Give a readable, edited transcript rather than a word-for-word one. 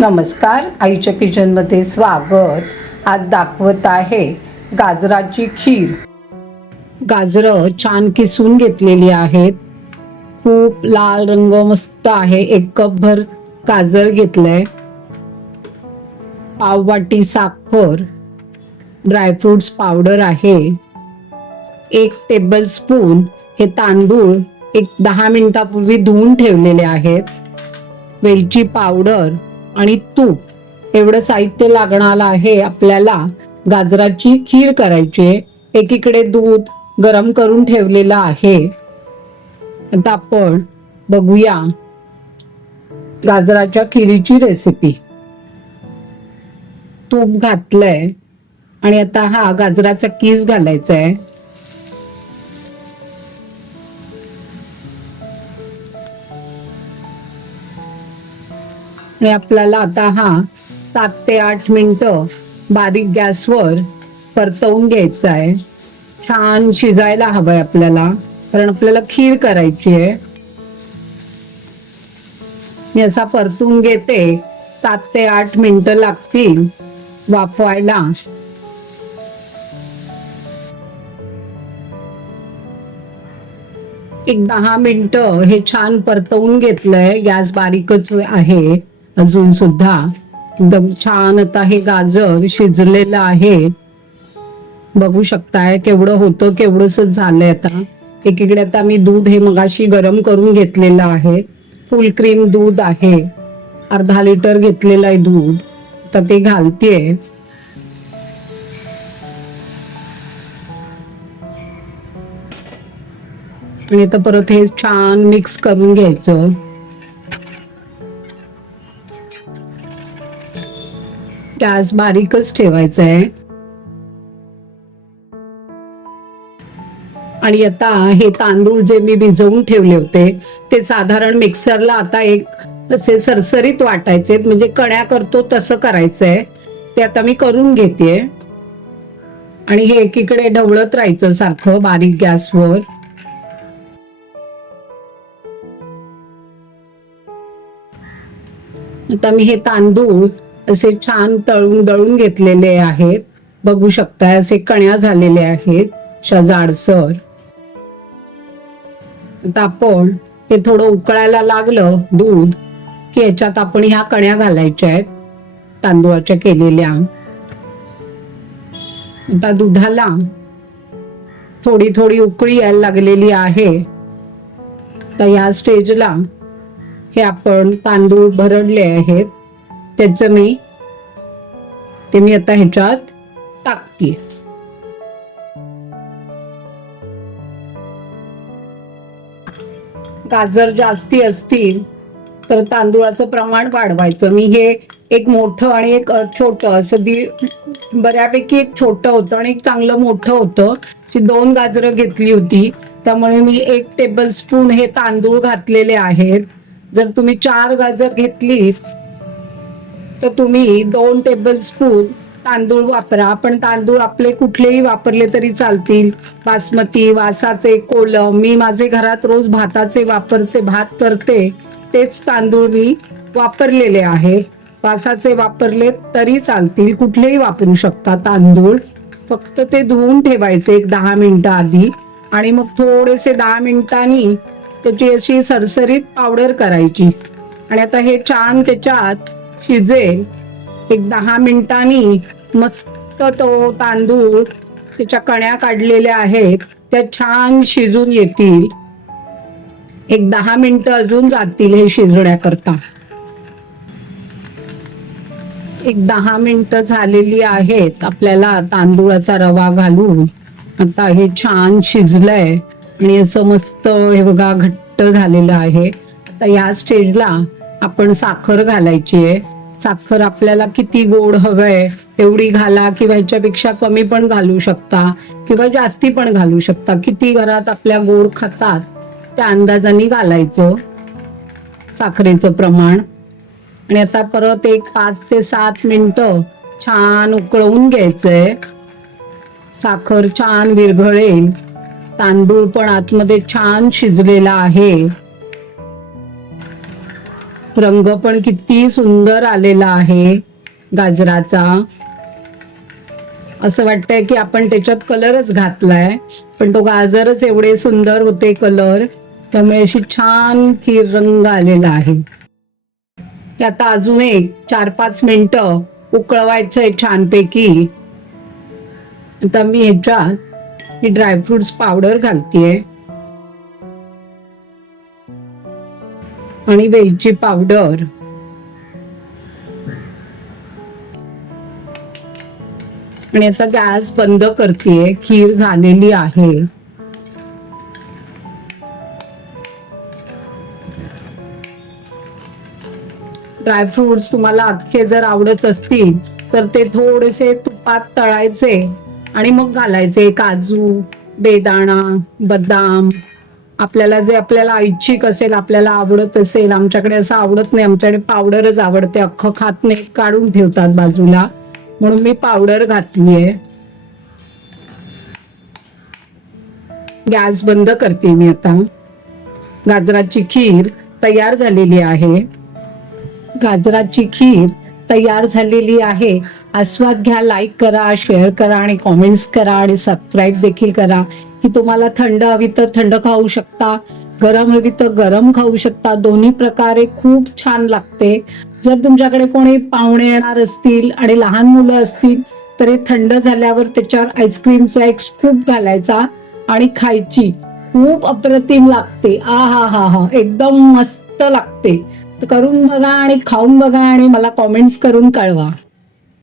नमस्कार, आईच्या किचनमध्ये स्वागत. आज दाखवत आहे गाजराची खीर. गाजरं छान किसून घेतलेली आहेत. खूप लाल रंग मस्त आहे. 1 कपभर गाजर घेतलंय. पाव वाटी साखर, ड्रायफ्रुट्स पावडर आहे. 1 टेबलस्पून हे तांदूळ 10 मिनिटापूर्वी धुवून ठेवलेले आहेत. वेलची पावडर आणि तूप एवढं साहित्य लागणार आहे आपल्याला गाजराची खीर करायची. एकीकडे दूध गरम करून ठेवलेलं आहे. आता आपण बघूया गाजराच्या खिरीची रेसिपी. तूप घातलंय आणि आता हा गाजराचा कीस घालायचा आहे. आणि आपल्याला आता हा 7 ते 8 मिनिटं बारीक गॅसवर परतवून घ्यायचा आहे. छान शिजायला हवंय आपल्याला, कारण आपल्याला खीर करायची आहे. मी असा परतून घेते. 7 ते 8 मिनिटं लागतील वाफवायला. एक 10 मिनिटं हे छान परतवून घेतलंय. गॅस बारीकच आहे अजून सुद्धा. एकदम छान आता हे गाजर शिजलेलं आहे. बघू शकताय केवढं होतं, केवढंच झालंय. आता एकीकडे आता मी दूध हे मगाशी गरम करून घेतलेलं आहे. फुल क्रीम दूध आहे. अर्धा लिटर घेतलेलं आहे दूध. आता ते घालतेय. आणि आता परत हे छान मिक्स करून घ्यायचं. गॅस बारीकच ठेवायचा आहे. आणि आता हे तांदूळ जे मी भिजवून ठेवले होते ते साधारण मिक्सरला आता असे सरसरीत वाटायचे, म्हणजे कण्या करतो तसं करायचंय. ते आता मी करून घेते. आणि हे एकीकडे ढवळत राहायचं सारखं बारीक गॅसवर. आता मी हे तांदूळ असे छान दळून घेतलेले आहेत. बघू शकताय असे कण्या झालेले आहेत जाडसर. आता आपण हे थोडं उकळायला लागलं दूध की याच्यात आपण ह्या कण्या घालायच्या आहेत तांदूळाच्या केलेल्या. आता दुधाला थोडी थोडी उकळी यायला लागलेली आहे. तर या स्टेजला हे आपण तांदूळ भरडले आहेत त्याचं मी आता ह्याच्यात टाकते. गाजर जास्ती असतील तर तांदूळाचं प्रमाण वाढवायचं. मी हे एक मोठं आणि एक छोटं असं बऱ्यापैकी एक छोटं होतं आणि एक चांगलं मोठं होतं. 2 गाजरं घेतली होती, त्यामुळे मी 1 टेबलस्पून हे तांदूळ घातलेले आहेत. जर तुम्ही 4 गाजर घेतली तर तुम्ही 2 टेबलस्पून तांदूळ वापरा. पण तांदूळ आपले कुठलेही वापरले तरी चालतील. बासमती, वासाचे, कोलम. मी माझे घरात रोज भाताचे वापरते, भात करते तेच तांदूळ मी वापरलेले आहेत. वासाचे वापरले तरी चालतील, कुठलेही वापरू शकता तांदूळ. फक्त ते धुवून ठेवायचे एक 10 मिनिटं आधी. आणि मग थोडेसे 10 मिनिटांनी त्याची अशी सरसरीत पावडर करायची. आणि आता हे छान त्याच्यात शिजेल. एक 10 मिनिटांनी मस्त तो तांदूळ त्याच्या कण्या काढलेल्या आहेत त्या छान शिजून येतील. एक 10 मिनिटं अजून जातील हे शिजण्याकरता. एक 10 मिनिटं झालेली आहेत. आपल्याला तांदूळाचा रवा घालून आता हे छान शिजलंय आणि असं मस्त हे बघा घट्ट झालेलं आहे. आता या स्टेजला आपण साखर घालायची आहे. साखर आपल्याला किती गोड हवंय तेवढी घाला, किंवा ह्याच्यापेक्षा कमी पण घालू शकता किंवा जास्ती पण घालू शकता. किती घरात आपल्या गोड खातात त्या अंदाजाने घालायचं साखरेचं प्रमाण. आणि आता परत एक 5 ते 7 मिनिटं छान उकळवून घ्यायचंय. साखर छान विरघळेल. तांदूळ पण आतमध्ये छान शिजलेला आहे. रंग पण किती सुंदर आलेला आहे गाजराचा. असं वाटतंय की आपण त्याच्यात कलरच घातलाय, पण तो गाजरच एवढे सुंदर होते कलर, त्यामुळे अशी छान खीर रंग आलेला आहे. ते आता अजून एक 4-5 मिनिटं उकळवायचंय छानपैकी. आता मी ह्याच्यात ही ड्रायफ्रुट्स पावडर घालतेय आणि वेलची पावडर. आणि आता गॅस बंद करतेय. खीर झालेली आहे. ड्रायफ्रुट्स तुम्हाला अख्खे जर आवडत असतील तर ते थोडेसे तुपात तळायचे आणि मग घालायचे. काजू, बेदाणा, बदाम, आपल्याला ऐच्छिक असेल, आपल्याला आवडत असेल. आमच्याकडे असं आवडत नाही, आमच्याकडे पावडरच आवडते. अख्खं खात नाही, काढून ठेवतात बाजूला, म्हणून मी पावडर घातलीये. गॅस बंद करते मी आता. गाजराची खीर तयार झालेली आहे. गाजराची खीर तयार झालेली आहे. आस्वाद घ्या, लाईक करा, शेअर करा आणि कॉमेंट्स करा आणि सबस्क्राईब देखील करा. की तुम्हाला थंड हवी तर थंड खाऊ शकता, गरम हवी तर गरम खाऊ शकता. दोन्ही प्रकारे खूप छान लागते. जर तुमच्याकडे कोणी पाहुणे येणार असतील आणि लहान मुलं असतील तर हे थंड झाल्यावर त्याच्यावर आईस्क्रीमचा एक स्कूप घालायचा आणि खायची. खूप अप्रतिम लागते. आ हा हा हा, एकदम मस्त लागते. तर करून बघा आणि खाऊन बघा आणि मला कॉमेंट्स करून कळवा.